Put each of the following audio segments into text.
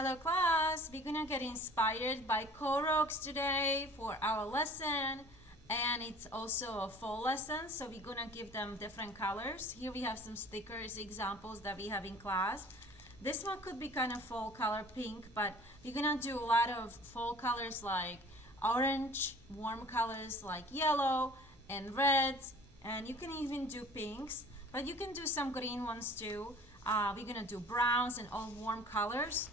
Hello class, we're gonna get inspired by Koroks today for our lesson, and it's also a fall lesson, so we're gonna give them different colors. Here we have some stickers examples that we have in class. This one could be kind of fall color pink, but we're gonna do a lot of fall colors like orange, warm colors like yellow and reds, and you can even do pinks, but you can do some green ones too. We're gonna do browns and all warm colors.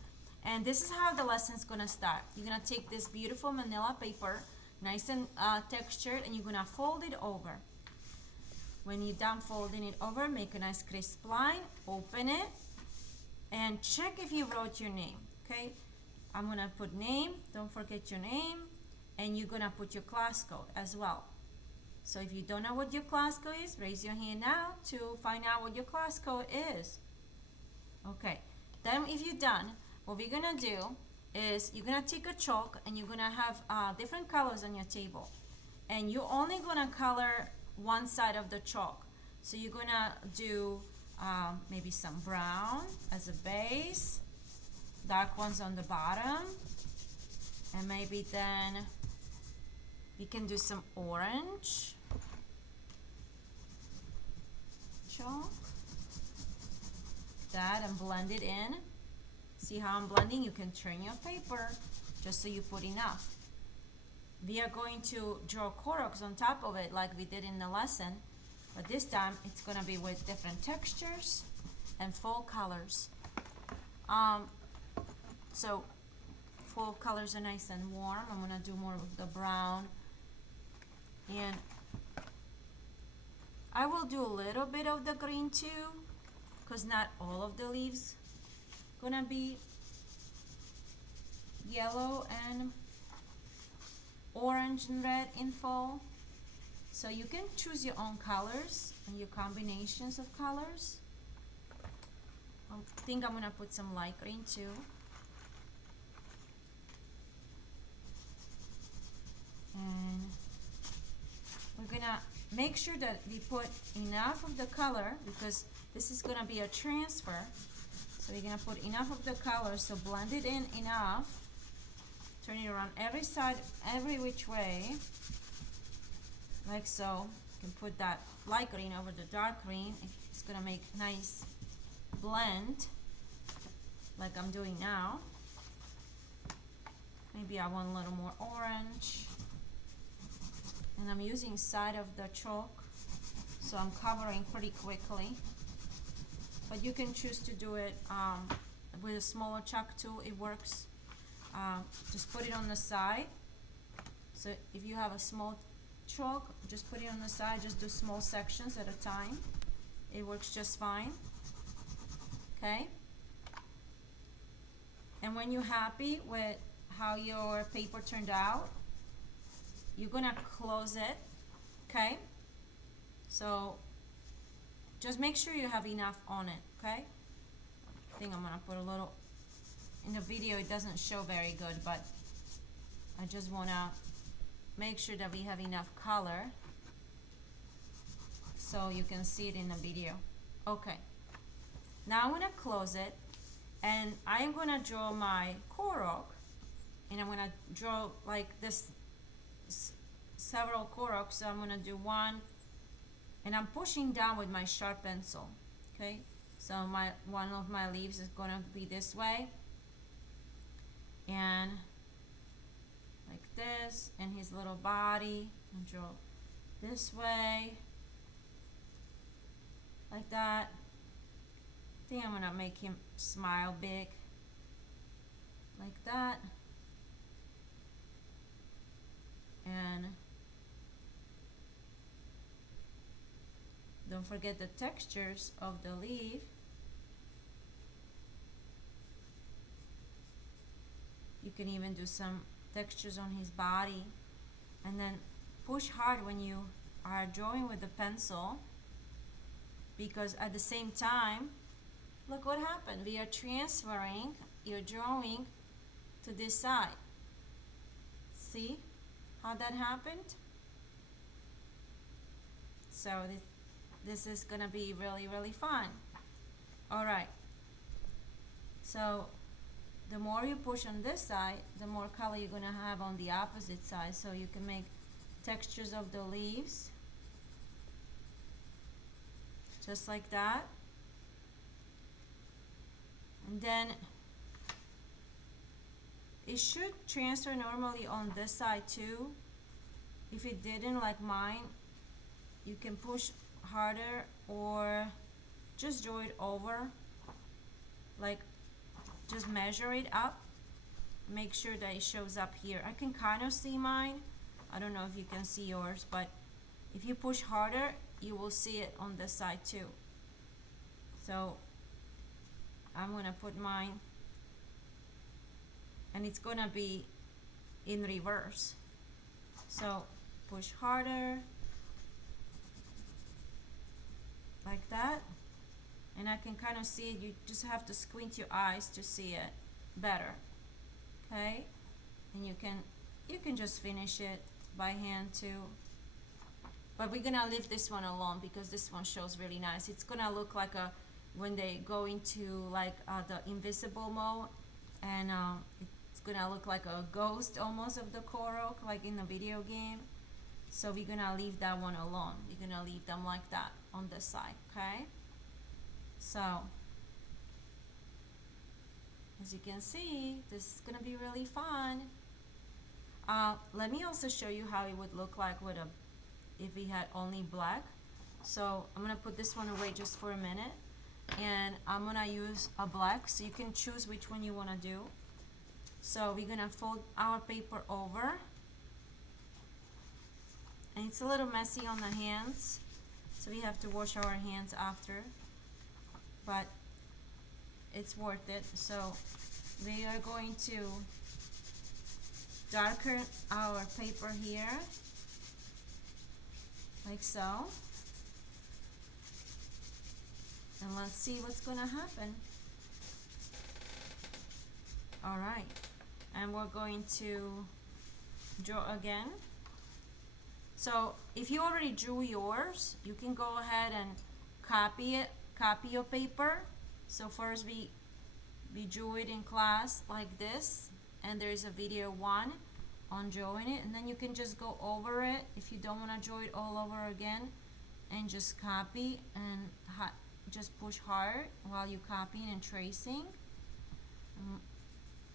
And this is how the lesson's gonna start. You're gonna take this beautiful manila paper, nice and textured, and you're gonna fold it over. When you're done folding it over, make a nice crisp line, open it, and check if you wrote your name, okay? I'm gonna put name, don't forget your name, and you're gonna put your class code as well. So if you don't know what your class code is, raise your hand now to find out what your class code is. Okay, then if you're done, what we're gonna do is you're gonna take a chalk and you're gonna have different colors on your table. And you're only gonna color one side of the chalk. So you're gonna do maybe some brown as a base, dark ones on the bottom, and maybe then you can do some orange chalk, that, and blend it in. See how I'm blending? You can turn your paper just so you put enough. We are going to draw koroks on top of it like we did in the lesson, but this time it's gonna be with different textures and fall colors. So fall colors are nice and warm. I'm gonna do more of the brown, and I will do a little bit of the green too, because not all of the leaves gonna be yellow and orange and red in fall. So you can choose your own colors and your combinations of colors. I think I'm gonna put some light green too. And we're gonna make sure that we put enough of the color because this is gonna be a transfer. So you're gonna put enough of the color, so blend it in enough. Turn it around every side, every which way, like so. You can put that light green over the dark green. It's gonna make a nice blend, like I'm doing now. Maybe I want a little more orange. And I'm using side of the chalk, so I'm covering pretty quickly. But you can choose to do it with a smaller chalk too, it works. Just put it on the side. So if you have a small chalk, just put it on the side, just do small sections at a time. It works just fine, okay? And when you're happy with how your paper turned out, you're gonna close it, okay? So just make sure you have enough on it, okay? I think I'm gonna put a little, in the video it doesn't show very good, but I just wanna make sure that we have enough color so you can see it in the video. Okay, now I'm gonna close it and I'm gonna draw my korok, and I'm gonna draw like this several koroks. So I'm gonna do one, and I'm pushing down with my sharp pencil, okay? So one of my leaves is gonna be this way, and like this, and his little body, and draw this way, like that. I think I'm gonna make him smile big, like that, and don't forget the textures of the leaf. You can even do some textures on his body, and then push hard when you are drawing with the pencil, because at the same time, look what happened. We are transferring your drawing to this side. See how that happened? So this is gonna be really, really fun. All right. So the more you push on this side, the more color you're gonna have on the opposite side. So you can make textures of the leaves just like that. And then it should transfer normally on this side too. If it didn't, like mine, you can push harder or just draw it over, like just measure it up, make sure that it shows up here. I can kind of see mine. I don't know if you can see yours, but if you push harder, you will see it on this side too. So I'm gonna put mine, and it's gonna be in reverse. So push harder, like that, and I can kind of see it. You just have to squint your eyes to see it better, okay? And you can just finish it by hand too, but we're gonna leave this one alone because this one shows really nice. It's gonna look like a, when they go into like the invisible mode, and it's gonna look like a ghost almost of the Korok, like in the video game. So we're gonna leave that one alone. We're gonna leave them like that on this side, okay? So as you can see, this is gonna be really fun. Let me also show you how it would look like with a, if we had only black. So I'm gonna put this one away just for a minute, and I'm gonna use a black, so you can choose which one you wanna do. So we're gonna fold our paper over, and it's a little messy on the hands, so we have to wash our hands after, but it's worth it. So we are going to darken our paper here, like so, and let's see what's gonna happen. All right, and we're going to draw again. So if you already drew yours, you can go ahead and copy it, copy your paper. So first we drew it in class like this, and there's a video 1 on drawing it, and then you can just go over it if you don't want to draw it all over again, and just copy and just push hard while you're copying and tracing,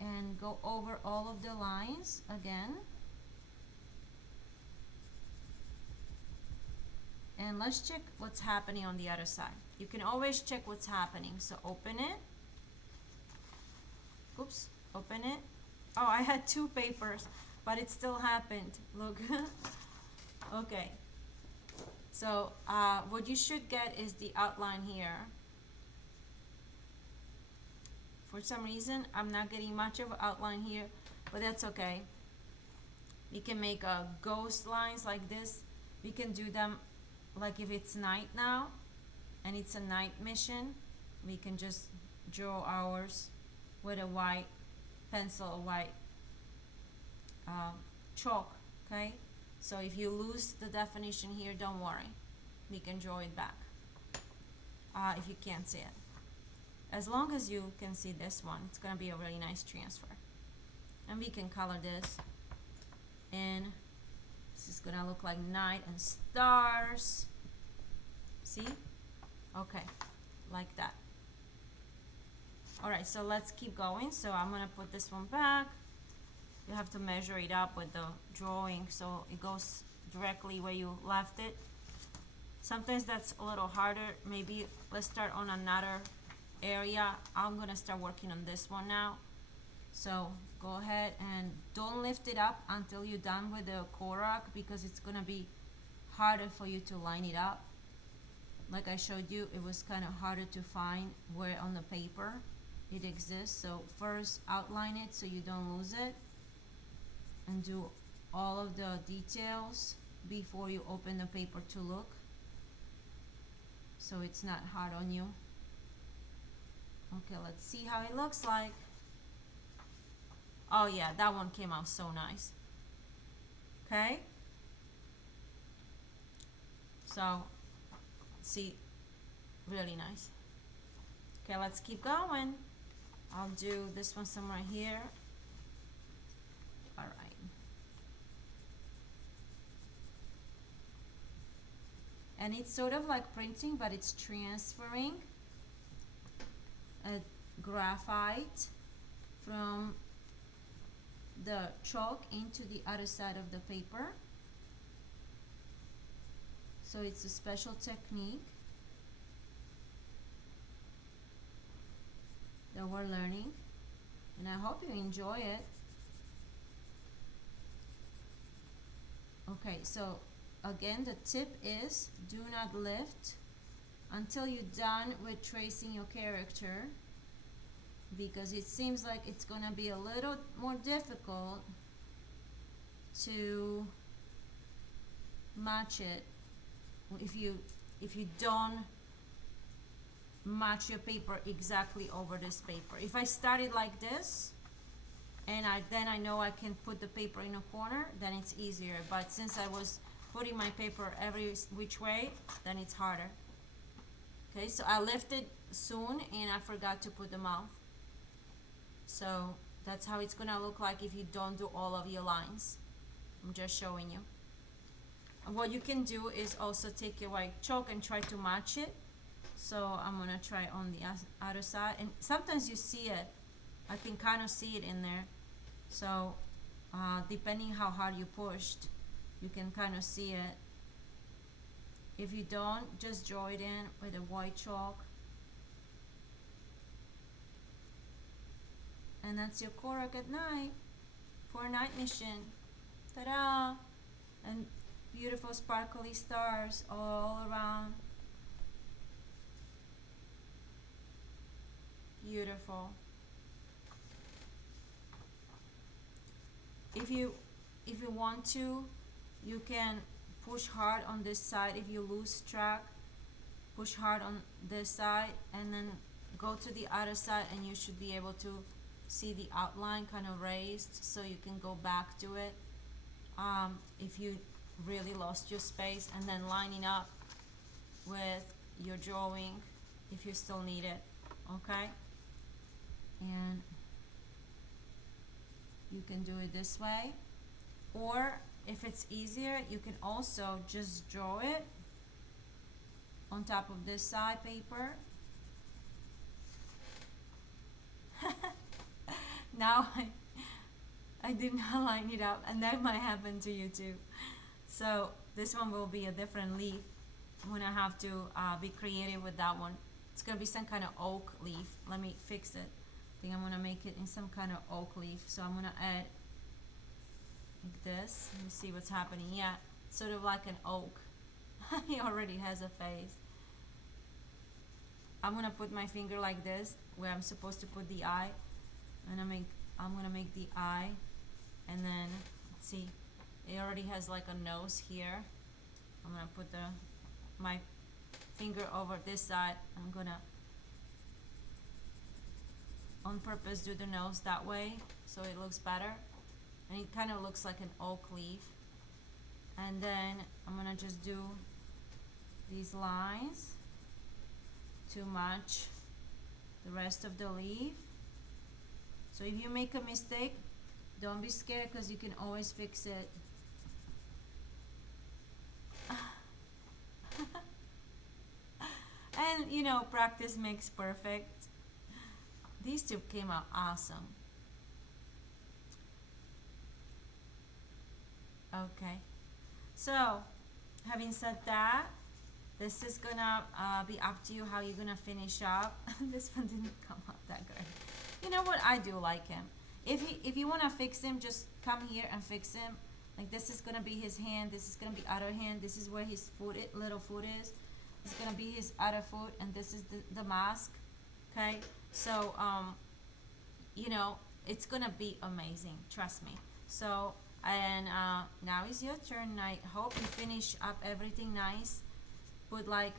and go over all of the lines again. And let's check what's happening on the other side. You can always check what's happening. So open it. Oops, open it. Oh, I had 2 papers, but it still happened. Look. Okay. So what you should get is the outline here. For some reason, I'm not getting much of an outline here, but that's okay. We can make ghost lines like this. We can do them like if it's night now and it's a night mission, we can just draw ours with a white pencil, a white chalk, okay? So if you lose the definition here, don't worry, we can draw it back if you can't see it. As long as you can see this one, it's gonna be a really nice transfer. And we can color this in. This is gonna look like night and stars. See? Okay, like that. All right, so let's keep going. So I'm gonna put this one back. You have to measure it up with the drawing so it goes directly where you left it. Sometimes that's a little harder. Maybe let's start on another area. I'm gonna start working on this one now. So go ahead and don't lift it up until you're done with the Korok, because it's gonna be harder for you to line it up. Like I showed you, it was kind of harder to find where on the paper it exists. So first outline it so you don't lose it, and do all of the details before you open the paper to look, so it's not hard on you. Okay, let's see how it looks like. Oh yeah, that one came out so nice. Okay, so see, really nice. Okay, let's keep going. I'll do this one somewhere here. All right. And it's sort of like printing, but it's transferring a graphite from the chalk into the other side of the paper. So it's a special technique that we're learning, and I hope you enjoy it. Okay, so again, the tip is do not lift until you're done with tracing your character, because it seems like it's gonna be a little more difficult to match it if you don't match your paper exactly over this paper. If I started like this and then I know I can put the paper in a corner, then it's easier. But since I was putting my paper every which way, then it's harder. Okay, so I lifted soon and I forgot to put the mouth. So that's how it's gonna look like if you don't do all of your lines. I'm just showing you. And what you can do is also take your white chalk and try to match it. So I'm gonna try on the other side, and sometimes you see it. I can kind of see it in there. So depending how hard you pushed, you can kind of see it. If you don't, just draw it in with a white chalk. And that's your Korok at night for a night mission. Ta-da! And beautiful sparkly stars all around. Beautiful. If you want to, you can push hard on this side. If you lose track, push hard on this side and then go to the other side, and you should be able to see the outline kind of raised, so you can go back to it if you really lost your space, and then lining up with your drawing if you still need it. Okay, and you can do it this way, or if it's easier, you can also just draw it on top of this side paper. Now I did not line it up, and that might happen to you too. So this one will be a different leaf. I'm gonna have to be creative with that one. It's gonna be some kind of oak leaf. Let me fix it. I think I'm gonna make it in some kind of oak leaf. So I'm gonna add like this. Let me see what's happening. Yeah, sort of like an oak. He already has a face. I'm gonna put my finger like this, where I'm supposed to put the eye. I'm gonna make the eye, and then let's see, it already has like a nose here. I'm gonna put my finger over this side. I'm gonna on purpose do the nose that way so it looks better, and it kind of looks like an oak leaf. And then I'm gonna just do these lines to match the rest of the leaf. So if you make a mistake, don't be scared, because you can always fix it. And you know, practice makes perfect. These two came out awesome. Okay, so having said that, this is gonna be up to you how you're gonna finish up. This one didn't come out that good. You know what? I do like him. If you wanna fix him, just come here and fix him. Like this is gonna be his hand. This is gonna be other hand. This is where his foot, little foot is. This is gonna be his other foot, and this is the mask. Okay. So you know, it's gonna be amazing. Trust me. So and now is your turn. I hope you finish up everything nice. Put like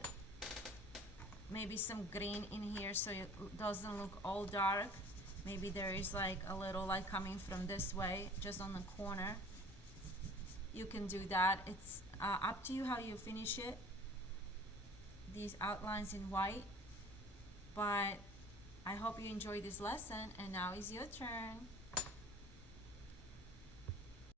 maybe some green in here so it doesn't look all dark. Maybe there is like a little light coming from this way, just on the corner. You can do that. It's up to you how you finish it. These outlines in white, but I hope you enjoyed this lesson, and now is your turn.